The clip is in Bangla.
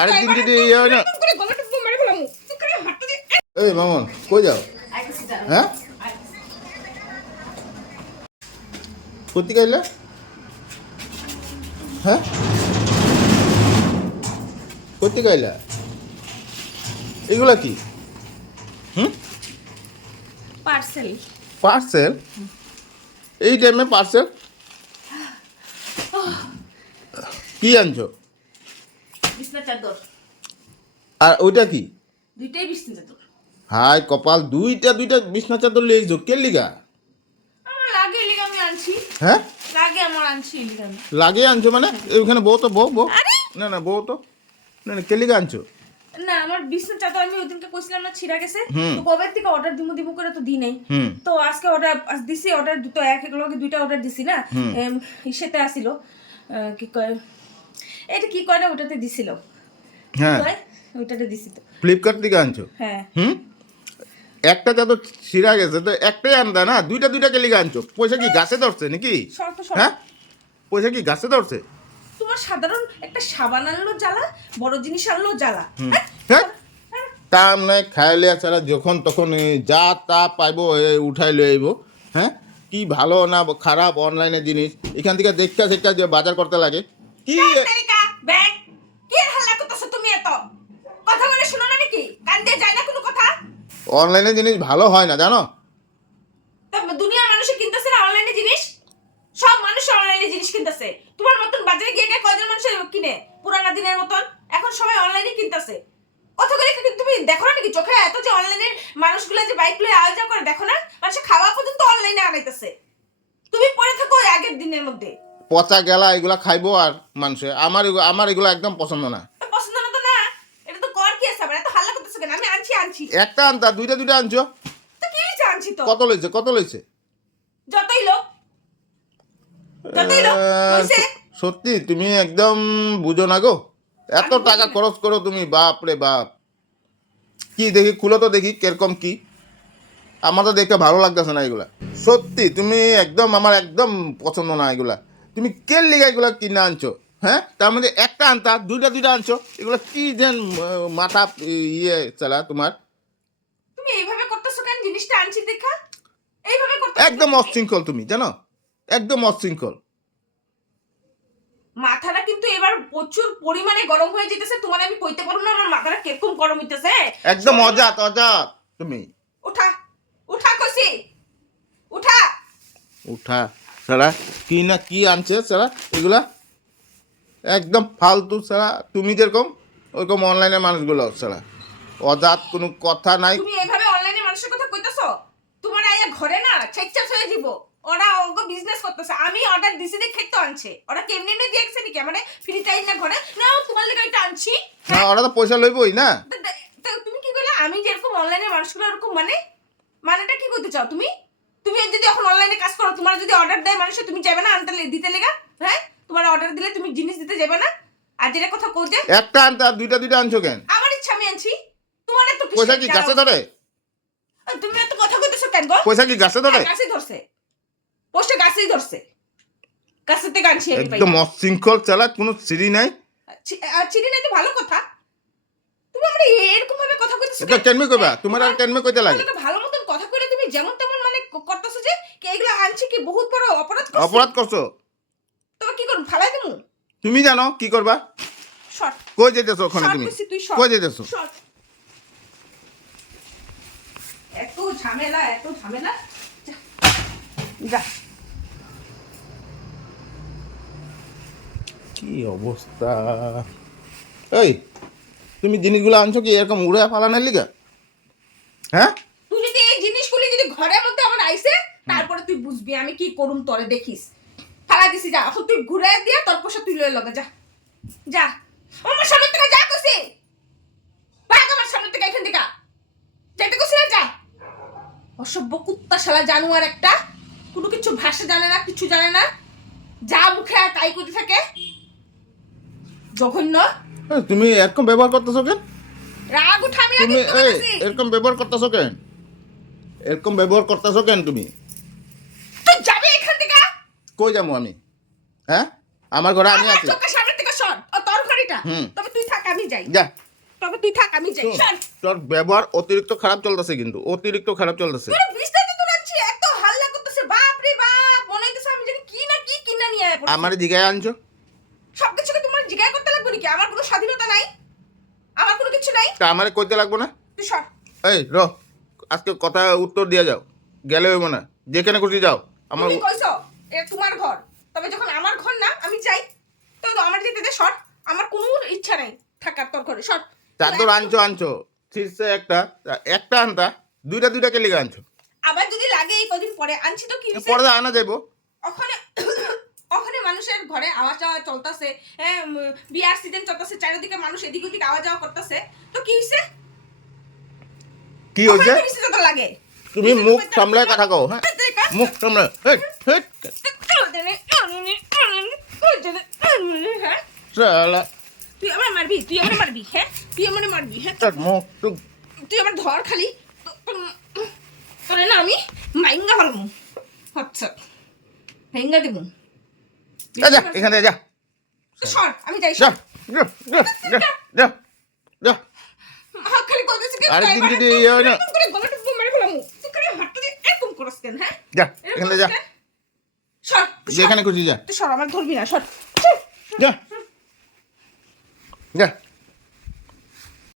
আরে দিন দিদি ইয়ে হয় না। এই মামন কই যাও? হ্যাঁ কোথি গাইলে? হ্যাঁ কোথি গাইলা? এগুলা কি? পার্সেল। পার্সেল? এই টাইমে পার্সেল? কি আনছো? বিছনা চাদর। আর ওইটা কি? দুইটাই বিছনা চাদর। হাই কপাল, দুইটা বিছনা চাদর লিয়েছো কে লিগা? আমার লাগে লিগা আমি আনছি। হ্যাঁ লাগে আমার আনছি লিগা আমি। লাগে আনছো মানে? ওইখানে বউ তো বউ। আরে না বউ তো না কে লিগা আনছো? না আমার বিছনা চাদর আমি ওইদিনকে কইছিলাম না ছিড়া গেছে, হুম। তো কবে থেকে অর্ডার দিমু করে তো দি নাই। তো আজকে অর্ডার দিছি, অর্ডার দুটো এক লগে দুইটা অর্ডার দিছি না। সেটা আসিল কি কয় এটা কি কয় না ওটাতে দিছিল। হ্যাঁ কয় ওটাতে দিছি তো। ফ্লিপকার্ট থেকে আনছো? হ্যাঁ একটা চাদর ছিঁড়া গেছে তো একটাই আনতা না, দুইটা কে লিগা আনছো? পয়সা কি গাছে ধরছে নাকি? হ্যাঁ পয়সা কি গাছে ধরছে? তোমার সাধারণ একটা সাবান আনলো জ্বালা, বড় জিনিস আনলো জ্বালা। হ্যাঁ তা নয় খাইলে ছাড়া যখন তখন যা তা পাইবো উঠাই লই আইব। হ্যাঁ কি ভালো না খারাপ অনলাইনে জিনিস এখান থেকে দেখা যে বাজার করতে লাগে কি? ব্যাগ কি হাল্লা করতেছ তুমি? এত কথা বলে শুনো না নাকি? কান দিয়ে যায় না কোনো কথা? অনলাইনে জিনিস ভালো হয় না জানো? দুনিয়ার মানুষে কিনতেছে না অনলাইনে জিনিস? সব মানুষ অনলাইনে জিনিস কিনতেছে। তোমার মতন বাজারে গিয়ে কয়জন মানুষ কিনে পুরানা দিনের মতন? এখন সবাই অনলাইনে কিনতেছে। কথাগুলো কি তুমি দেখো না নাকি চোখে? এত যে অনলাইনের মানুষগুলো যে বাইক লয়ে আয়োজন করে দেখো না? মানুষ খাওয়া পর্যন্ত অনলাইনে আনাইতেছে। তুমি পড়ে থাকো আগের দিনের মধ্যে। পচা গেলা এগুলা খাইবো আর মানুষে। আমার এগুলো একদম পছন্দ না। পছন্দ না তো না, এটা তো কর কি আছে? আবার এত হাল্লা করতেছ কেন? আমি আনছি একটা আনতা দুইটা আনছো তো কি হইছে? আনছি তো। কত লইছে? যতই লোক হইছে। সত্যি তুমি একদম বুঝো না গো, এত টাকা খরচ করো তুমি, বাপ রে বাপ। কি দেখি খুলো তো দেখি কিরকম কি। আমার তো দেখে ভালো লাগতেছে না এগুলা। সত্যি তুমি একদম আমার একদম পছন্দ না এগুলা। তুমি কে লিগা এগুলা কিনে আনছো? হ্যাঁ তার মধ্যে একটা আনতা দুইটা আনছো। এগুলো কি যেন মাথা ইয়ে চালা তোমার। তুমি এইভাবে করতেছো কেন? জিনিসটা আনছি দেখা এইভাবে করতেছো। একদম অশৃঙ্খল তুমি জানো, একদম অশৃঙ্খল। মাথাটা কিন্তু এবার প্রচুর পরিমাণে গরম হয়ে যেতেছে। তোমার আমি কইতে পারবো না আমার মাথাটা কিরকম গরম হইতেছে। একদম অজাত তুমি। উঠা কইছি উঠা সারা কি না কি আনছে সারা এগুলা একদম ফালতু সারা। তুমি যেরকম ওরকম অনলাইনের মানুষগুলো সারা অজাত, কোনো কথা নাই। তুমি এইভাবে অনলাইনে মানুষের কথা কইতাছো? তোমার আয়া ঘরে না ছেচ্চাস হয়ে যাব। ওরা অঙ্গ বিজনেস করতেছে। আমি অর্ডার দিছি দেখে তো আনছে। ওরা কেমনে এনে দিয়েছে নাকি মানে ফ্রি টাইম না ঘরে না? তোমার লাগি এটা আনছি। না ওরা তো পয়সা লইবই না। তুমি কি কইলা? আমি যেরকম অনলাইনে মানুষগুলো এরকম মানেটা কি করতে চাও তুমি? তুমি যদি এখন অনলাইনে কাজ করো, তোমার যদি অর্ডার দেয় মানুষ, তুমি যাবে না আনতে দিতে লেগা? হ্যাঁ তোমার অর্ডার দিলে তুমি জিনিস দিতে যাবে না? আর যেটা কথা কইতে একটা আনতা দুইটা আনছো কেন? আমার ইচ্ছা আমি আনছি। তোমার এত পয়সা কি গাছে ধরে? তুমি এত কথা কইতেছো কেন গো? পয়সা কি গাছে ধরে? গাছে ধরছে, পোস্টে গাছেই ধরছে। গাছে থেকে আনছি আমি। একদম অশৃঙ্খল চালা, কোনো সিঁড়ি নাই। চিনি নাই তো ভালো কথা। তুমি আমরা এরকম ভাবে কথা কইতেছো এটা কেনমে কইবা? তোমার আর কেনমে কইতে লাগে? ভালো মতন কথা কইলে তুমি যেমন তেমন মানে করতেছো যে এগুলা আনছি কি বহুত বড় অপরাধ করছো। তবে কি করব? ফালাই দেবো? তুমি জানো কি করবা? শর্ট কই যেতেছো ওখানে? তুমি কই যেতেছো? এত ঝামেলা যা। কি অবস্থা! এই তুমি জিনিসগুলো আনছো কি এরকম উড়ে ফালানোর লিগা? হ্যাঁ তুই যদি এই জিনিসগুলি যদি ঘরের মধ্যে আমার আইছে, তারপরে তুই বুঝবি আমি কি করুম তোরে দেখিস। ফালা দিছি যা। এখন তুই ঘুরে দিয়া তোর পয়সা তুই লয়ে লগা যা আমার সামনে থেকে যা কইছি। ভাগ আমার সামনে থেকে এখান থেকে যেতে কইছি না যা। অসভ্য কুত্তা শালা জানোয়ার একটা, কোনো কিছু ভাষা জানে না, কিছু জানে না, যা মুখে তাই কইতে থাকে। জঘন্য। তুমি এরকম ব্যবহার করতেছো কেন? রাগ উঠা আমি তুমি আগে এরকম ব্যবহার করতেছো কেন? এরকম ব্যবহার করতেছো কেন তুমি? তুই যাবে এখান থেকে। কই যাবো আমি? হ্যাঁ আমার ঘরে আমি আছি। চোখের সামনে থেকে সর। তোর ঘরে এটা হুম। তবে তুই থাক আমি যাই যা তবে তুই থাক আমি যাই শোন, শোন তোর ব্যবহার অতিরিক্ত খারাপ চলতেছে, কিন্তু অতিরিক্ত খারাপ চলতেছে। পুরো বিস্তারিত তো রাখছি এত হাল্লা করতেছে বাপ রে বাপ মনে হইতেছে আমি জানি কি না কি কিনা নিয়ে আয় পড়ছি। আমার জিগায় আনছো, সব কিছুকে তোমার জিজ্ঞাসা করতে লাগবে নাকি আমার কোনো স্বাধীনতা নাই আমার কোনো কিছু নাই তা আমারে কইতে লাগবো না? তুই সর এই আজকে কথা উত্তর দিয়ে যাও, গেলে হইব না, যেখানে খুশি যাও। আমার তুমি কইছো এটা তোমার ঘর তবে যখন আমার ঘর না আমি যাই তো আমার যেতে দে সর আমার কোনো ইচ্ছা নাই থাকার তোর ঘরে সর চাদর আনছো শীর্ষে একটা আনতা, দুইটা কে লিগে আনছো? আবার যদি লাগে এই কদিন পরে আনছি তো কি হইছে? পরে আনা যাইবো। ওখানে ওখানে মানুষের ঘরে আওয়াজ যাওয়া চলতেছে হ্যাঁ বিয়ার সিজন চলতেছে চারিদিকে মানুষ এদিক ওদিক আওয়াজ যাওয়া করতেছে তো কি হইছে কি হয়েছে? ওখানে বেশি যত লাগে তুমি মুখ সামলায় কথা কও, হ্যাঁ মুখ সামলায়। হ্যাঁ শালা, তুই আমার মারবি হ্যাঁ তুই আমার মারবি হ্যাঁ তোর মুখ তো তুই আমার ধর খালি তোরে না আমি মাইঙ্গা ফেলবো আচ্ছা মাইঙ্গা দেবো যা এখান থেকে যা সর আমি যাই যা সর যা যা যা যা যা। হ্যাঁ খালি কইতেছিস কি আরে দিন দিদি ইয়ে হয় না। করে গলাটা পুরো মেরে ফেলামু তুই খালি হাতটা দিয়ে এরকম করস কেন হ্যাঁ যা এখান থেকে যা, সর যেখানে খুশি যা তুই সর আমার ধরবি না সর যা যা।